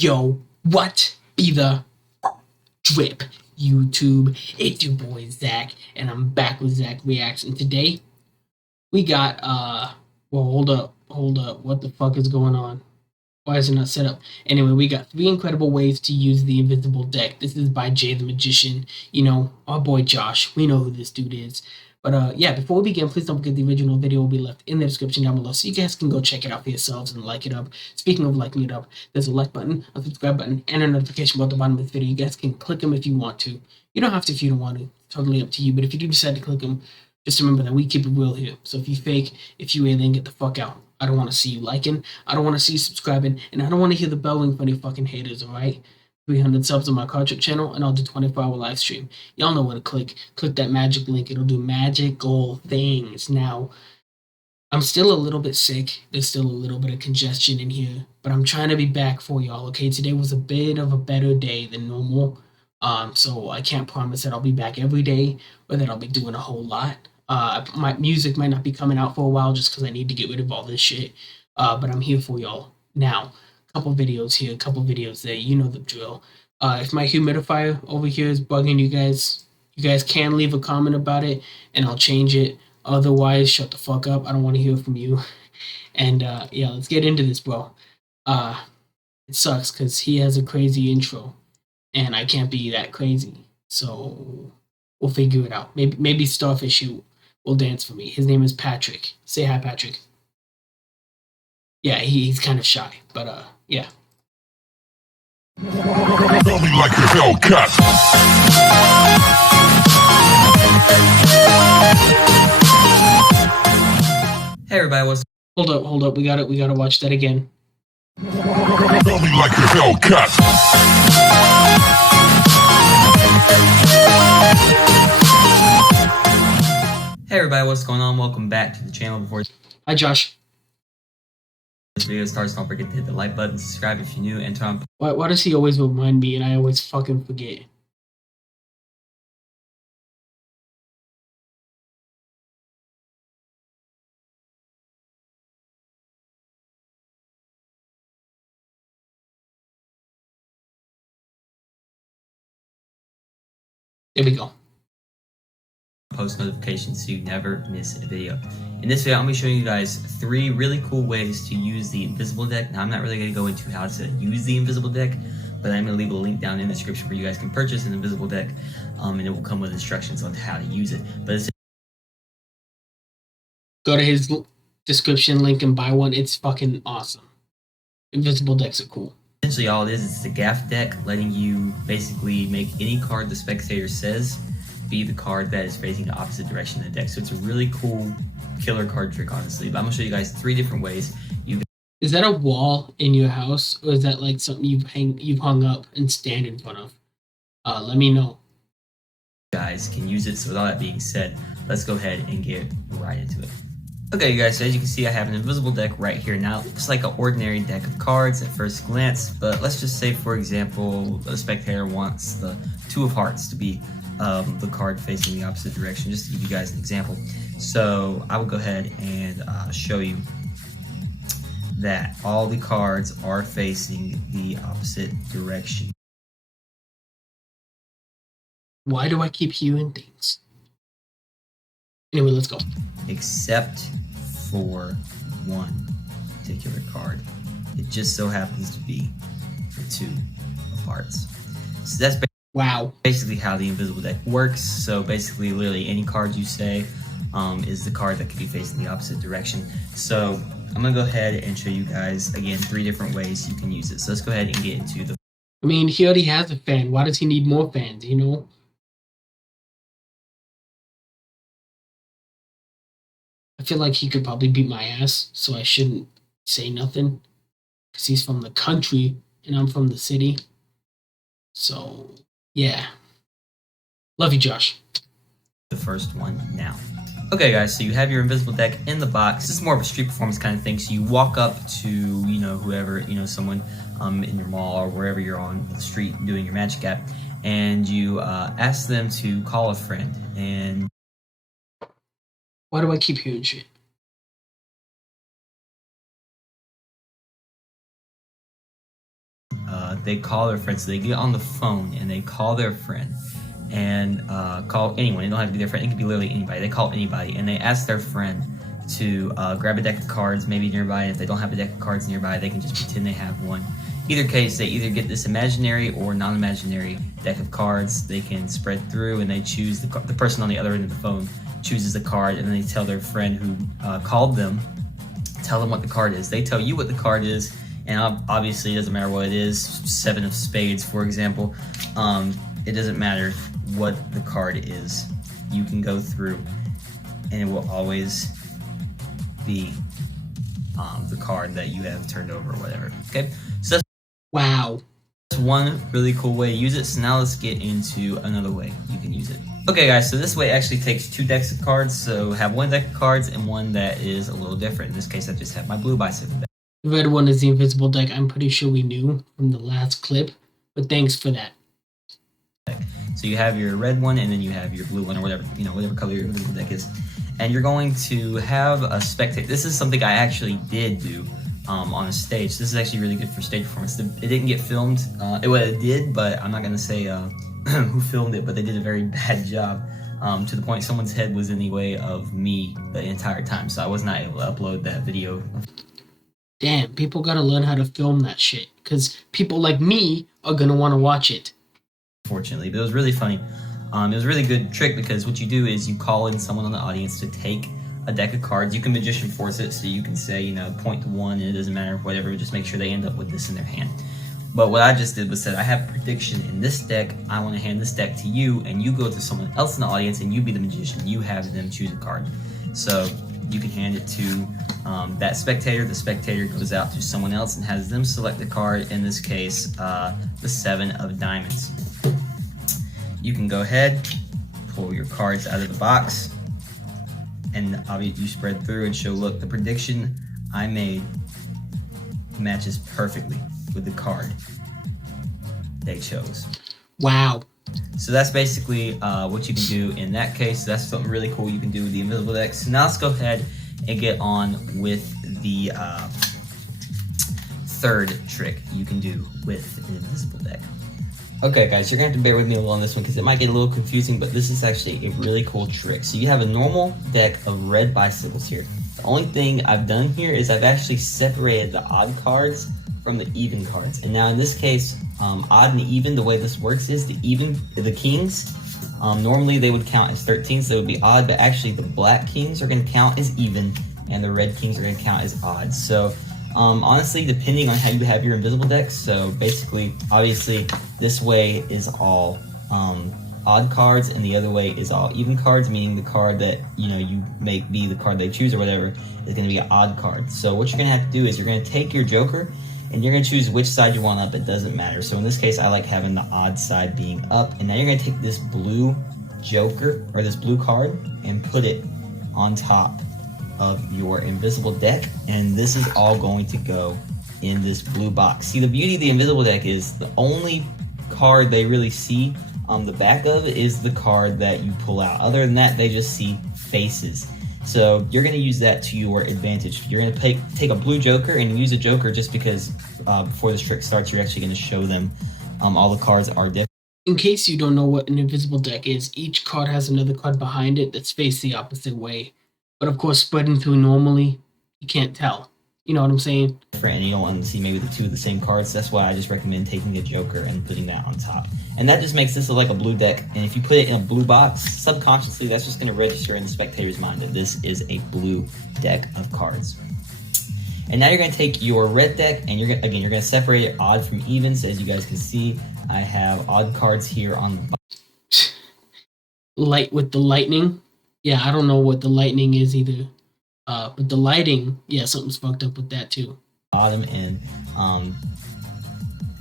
Yo, what be the drip, YouTube? It's your boy Zach, and I'm back with Zack Reacks. And today we got well, hold up, what the fuck is going on? Why is it not set up? Anyway, we got 3 incredible ways to use the invisible deck. This is by Jay the Magician. You know, our boy Josh. We know who this dude is. But yeah, before we begin, please don't forget the original video will be left in the description down below, so you guys can go check it out for yourselves and like it up. Speaking of liking it up, there's a like button, a subscribe button, and a notification bell at the bottom of this video. You guys can click them if you want to. You don't have to if you don't want to. It's totally up to you. But if you do decide to click them, just remember that we keep it real here. So if you fake, if you alien, get the fuck out. I don't want to see you liking, I don't want to see you subscribing, and I don't want to hear the bell ring for any fucking haters, alright? 300 subs on my card trick channel, and I'll do 24-hour live stream. Y'all know where to click. Click that magic link. It'll do magical things. Now, I'm still a little bit sick. There's still a little bit of congestion in here, but I'm trying to be back for y'all, okay? Today was a bit of a better day than normal, so I can't promise that I'll be back every day or that I'll be doing a whole lot. My music might not be coming out for a while just because I need to get rid of all this shit, but I'm here for y'all. Now, couple videos here, couple videos there. You know the drill. If my humidifier over here is bugging you guys can leave a comment about it, and I'll change it. Otherwise, shut the fuck up. I don't want to hear from you. And yeah, let's get into this, bro. It sucks because he has a crazy intro, and I can't be that crazy. So we'll figure it out. Maybe Starfish will dance for me. His name is Patrick. Say hi, Patrick. Yeah, he's kind of shy, but yeah. Tell me like a Hellcat. Hey everybody, Hold up, we gotta watch that again. Tell me like a Hellcat. Hey everybody, what's going on? Welcome back to the channel. Before Hi, Josh. this video starts, don't forget to hit the like button, subscribe if you're new, and turn on. Why does he always remind me and I always fucking forget? There we go. Post notifications so you never miss a video. In this video, I'm going to be showing you guys 3 really cool ways to use the invisible deck. Now, I'm not really going to go into how to use the invisible deck, but I'm going to leave a link down in the description where you guys can purchase an invisible deck, and it will come with instructions on how to use it. But Go to his description link and buy one. It's fucking awesome. Invisible decks are cool. essentially all it is the gaff deck, letting you basically make any card the spectator says be the card that is facing the opposite direction of the deck. So it's a really cool killer card trick, honestly. But I'm gonna show you guys 3 different ways. Is that a wall in your house, or is that like something you've hung up and stand in front of? Let me know. Guys can use it. So with all that being said, let's go ahead and get right into it. Okay, you guys, so as you can see, I have an invisible deck right here. Now, it looks like an ordinary deck of cards at first glance, but let's just say, for example, the spectator wants the 2 of hearts to be the card facing the opposite direction, just to give you guys an example. So I will go ahead and show you that all the cards are facing the opposite direction. Why do I keep hearing things? Anyway, let's go. Except for one particular card. It just so happens to be the 2 of hearts. So that's basically how the invisible deck works. So basically, literally any card you say is the card that could be facing the opposite direction. So I'm gonna go ahead and show you guys again 3 different ways you can use it. So let's go ahead and get into the. I mean, he already has a fan. Why does he need more fans? You know. I feel like he could probably beat my ass, so I shouldn't say nothing, because he's from the country and I'm from the city. So, yeah. Love you, Josh. The first one now. Okay, guys, so you have your invisible deck in the box. This is more of a street performance kind of thing. So you walk up to, whoever, someone in your mall or wherever you're on the street doing your magic app, and you ask them to call a friend. And why do I keep hearing shit? they call their friend. So they get on the phone and they call their friend and call anyone. It don't have to be their friend. It could be literally anybody. They call anybody and they ask their friend to grab a deck of cards maybe nearby. And if they don't have a deck of cards nearby, they can just pretend they have one. Either case, they either get this imaginary or non-imaginary deck of cards. They can spread through and they choose the person on the other end of the phone chooses a card, and then they tell their friend who called them, tell them what the card is. They tell you what the card is, and obviously it doesn't matter what it is. 7 of spades, for example. It doesn't matter what the card is. You can go through and it will always be the card that you have turned over or whatever. Okay, so that's Wow. one really cool way to use it. So now let's get into another way you can use it. Okay guys, so this way actually takes 2 decks of cards. So have one deck of cards and one that is a little different. In this case, I just have my blue bicycle deck. The red one is the invisible deck. I'm pretty sure we knew from the last clip, but thanks for that. So you have your red one and then you have your blue one or whatever, whatever color your invisible deck is. And you're going to have a spectator. This is something I actually did do on a stage. This is actually really good for stage performance. It didn't get filmed. It did, but I'm not going to say who filmed it, but they did a very bad job to the point someone's head was in the way of me the entire time. So I was not able to upload that video. Damn, people gotta learn how to film that shit, because people like me are gonna want to watch it. Unfortunately, but it was really funny. It was a really good trick because what you do is you call in someone on the audience to take a deck of cards. You can magician force it, so you can say, point to one, and it doesn't matter, whatever, just make sure they end up with this in their hand. But what I just did was said, I have a prediction in this deck, I want to hand this deck to you, and you go to someone else in the audience, and you be the magician. You have them choose a card. So you can hand it to that spectator. The spectator goes out to someone else and has them select a card, in this case, the 7 of diamonds. You can go ahead, pull your cards out of the box, and obviously you spread through and show, look, the prediction I made matches perfectly with the card they chose. Wow. So that's basically what you can do in that case. That's something really cool you can do with the invisible deck. So now let's go ahead and get on with the third trick you can do with an invisible deck. Okay guys, you're gonna have to bear with me a little on this one because it might get a little confusing, but this is actually a really cool trick. So you have a normal deck of red bicycles here. The only thing I've done here is I've actually separated the odd cards from the even cards. And now in this case, odd and even, the way this works is the kings, normally they would count as 13, so they would be odd, but actually the black kings are gonna count as even and the red kings are gonna count as odd. So honestly, depending on how you have your invisible decks, so basically, obviously, this way is all odd cards, and the other way is all even cards, meaning the card that you make be the card they choose or whatever is going to be an odd card. So what you're going to have to do is you're going to take your joker, and you're going to choose which side you want up. It doesn't matter. So in this case, I like having the odd side being up, and now you're going to take this blue joker, or this blue card, and put it on top of your invisible deck, and this is all going to go in this blue box. See, the beauty of the invisible deck is the only card they really see on the back of it is the card that you pull out. Other than that, they just see faces. So you're going to use that to your advantage. You're going to take a blue joker and use a joker just because before this trick starts, you're actually going to show them all the cards are different. In case you don't know what an invisible deck is, each card has another card behind it that's faced the opposite way. But of course, spreading through normally, you can't tell. You know what I'm saying? And you don't want to see maybe the two of the same cards. That's why I just recommend taking a joker and putting that on top. And that just makes this look like a blue deck. And if you put it in a blue box, subconsciously, that's just going to register in the spectator's mind that this is a blue deck of cards. And now you're going to take your red deck, and you're going to separate it odd from even. So as you guys can see, I have odd cards here on the bottom. Light with the lightning. Yeah, I don't know what the lightning is either. But the lighting, yeah, something's fucked up with that too. Bottom and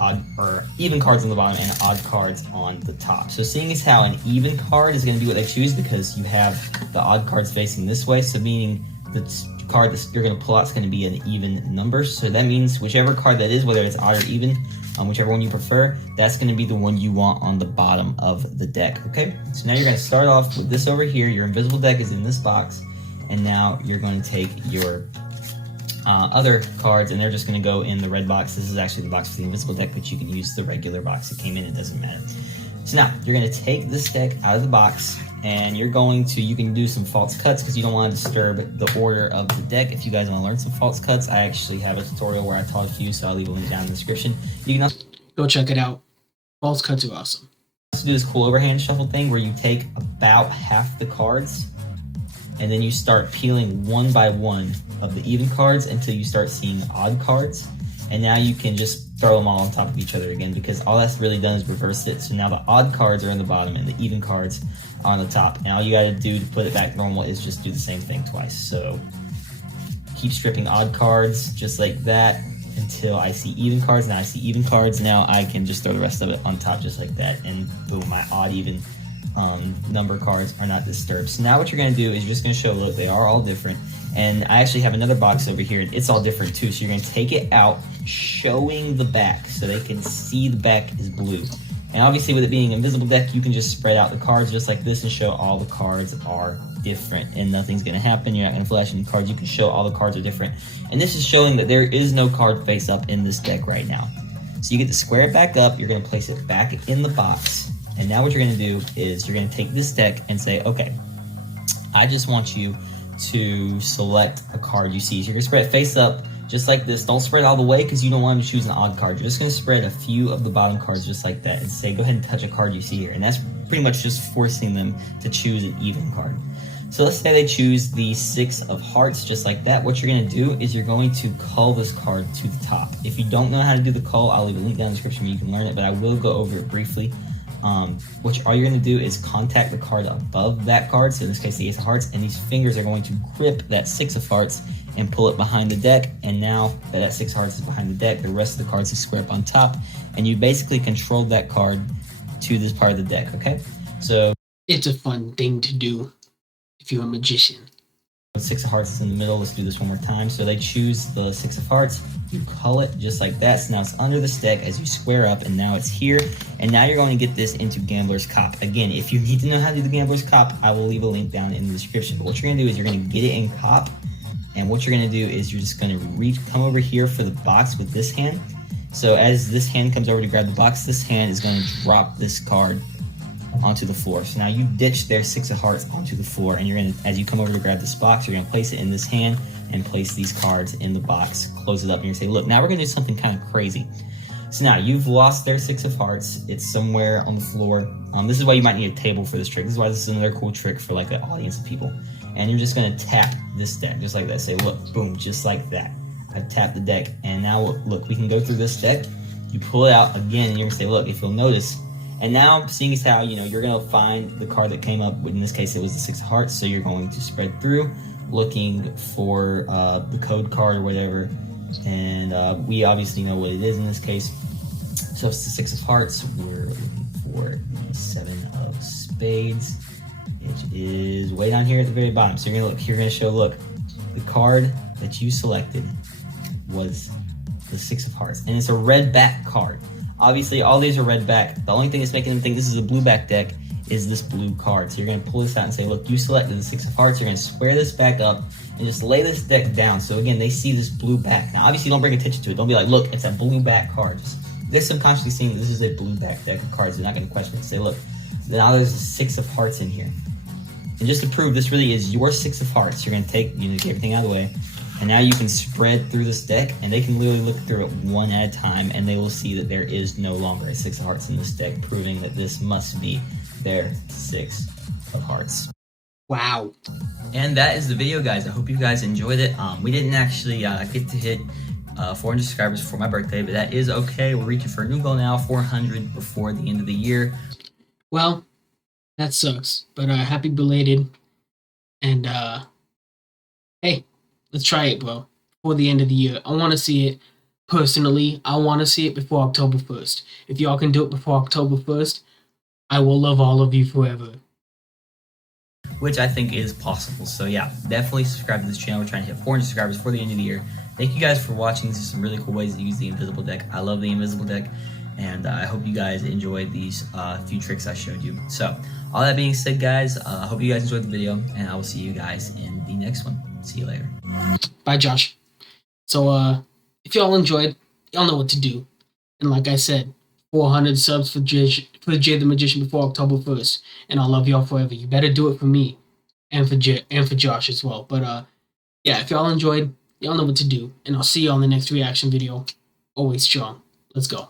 odd or even cards on the bottom and odd cards on the top. So seeing as how an even card is going to be what they choose because you have the odd cards facing this way, so meaning the card that you're going to pull out is going to be an even number. So that means whichever card that is, whether it's odd or even, whichever one you prefer, that's going to be the one you want on the bottom of the deck. Okay, so now you're going to start off with this over here. Your invisible deck is in this box. And now you're going to take your other cards, and they're just going to go in the red box. This is actually the box for the invisible deck, but you can use the regular box that came in. It doesn't matter. So now you're going to take this deck out of the box, and you can do some false cuts because you don't want to disturb the order of the deck. If you guys want to learn some false cuts, I actually have a tutorial where I taught a few, so I'll leave a link down in the description. You can also Go check it out. False cuts are awesome. do this cool overhand shuffle thing where you take about half the cards, and then you start peeling one by one of the even cards until you start seeing odd cards. And now you can just throw them all on top of each other again, because all that's really done is reverse it. So now the odd cards are in the bottom and the even cards are on the top. And all you got to do to put it back normal is just do the same thing twice. So keep stripping odd cards just like that until I see even cards. Now I see even cards. Now I can just throw the rest of it on top just like that. And boom, my odd even number cards are not disturbed. So now what you're going to do is you're just going to show, look, they are all different. And I actually have another box over here, and it's all different too. So you're going to take it out, showing the back so they can see the back is blue. And obviously with it being an invisible deck, you can just spread out the cards just like this and show all the cards are different, and nothing's going to happen. You're not going to flash any cards. You can show all the cards are different. And this is showing that there is no card face up in this deck right now. So you get to square it back up. You're going to place it back in the box. And now what you're going to do is you're going to take this deck and say, okay, I just want you to select a card you see. So you're going to spread it face up just like this. Don't spread it all the way because you don't want to choose an odd card. You're just going to spread a few of the bottom cards just like that and say, go ahead and touch a card you see here. And that's pretty much just forcing them to choose an even card. So let's say they choose the 6 of hearts just like that. What you're going to do is you're going to cull this card to the top. If you don't know how to do the cull, I'll leave a link down in the description where you can learn it, but I will go over it briefly. Which all you're going to do is contact the card above that card, so in this case the 8 of hearts, and these fingers are going to grip that 6 of hearts and pull it behind the deck. And now that 6 of hearts is behind the deck, the rest of the cards is square up on top, and you basically controlled that card to this part of the deck. Okay, so It's a fun thing to do if you're a magician. 6 of hearts is in the middle. Let's do this one more time. So they choose the 6 of hearts, you cull it just like that. So now it's under this deck as you square up, and now it's here. And now you're going to get this into Gambler's Cop. Again, if you need to know how to do the Gambler's Cop, I will leave a link down in the description. But what you're going to do is you're going to get it in Cop, and what you're going to do is you're just going to come over here for the box with this hand. So as this hand comes over to grab the box, this hand is going to drop this card onto the floor. So now you ditch their 6 of hearts onto the floor, and you're going to, as you come over to grab this box, you're going to place it in this hand and place these cards in the box, close it up, and you're going to say, look, now we're going to do something kind of crazy. So now you've lost their 6 of hearts. It's somewhere on the floor. This is why you might need a table for this trick. This is why this is another cool trick for like an audience of people. And you're just going to tap this deck just like that. Say, look, boom, just like that. I've tapped the deck, and now look, we can go through this deck. You pull it out again, and you're going to say, look, if you'll notice. And now, seeing as how, you're going to find the card that came up, in this case, it was the 6 of hearts, so you're going to spread through, looking for the code card or whatever, and we obviously know what it is in this case. So it's the 6 of hearts, we're looking for the 7 of spades, which is way down here at the very bottom. So you're going to look, you're going to show, look, the card that you selected was the 6 of hearts, and it's a red back card. Obviously, all these are red back. The only thing that's making them think this is a blue back deck is this blue card. So you're going to pull this out and say, look, you selected the 6 of hearts. You're going to square this back up and just lay this deck down. So again, they see this blue back. Now, obviously, don't bring attention to it. Don't be like, look, it's a blue back card. They're subconsciously seeing this is a blue back deck of cards. They're not going to question it. Say, look, now there's a 6 of hearts in here. And just to prove this really is your 6 of hearts, you're going to take, get everything out of the way. And now you can spread through this deck, and they can literally look through it one at a time, and they will see that there is no longer a 6 of hearts in this deck, proving that this must be their 6 of hearts. Wow. And that is the video, guys. I hope you guys enjoyed it. We didn't actually get to hit 400 subscribers for my birthday, but that is okay. We're reaching for a new goal now, 400 before the end of the year. Well, that sucks, but happy belated, and hey, let's try it, bro, before the end of the year. I want to see it personally. I want to see it before October 1st. If y'all can do it before October 1st, I will love all of you forever. Which I think is possible. So yeah, definitely subscribe to this channel. We're trying to hit 400 subscribers before the end of the year. Thank you guys for watching. These are some really cool ways to use the invisible deck. I love the invisible deck, and I hope you guys enjoyed these few tricks I showed you. So all that being said, guys, I hope you guys enjoyed the video, and I will see you guys in the next one. See you later. Bye, Josh. So if y'all enjoyed, y'all know what to do. And like I said, 400 subs for Jay the Magician before October 1st, and I'll love y'all forever. You better do it for me and for Josh as well. But yeah, if y'all enjoyed, y'all know what to do, and I'll see you on the next reaction video. Always strong. Let's go.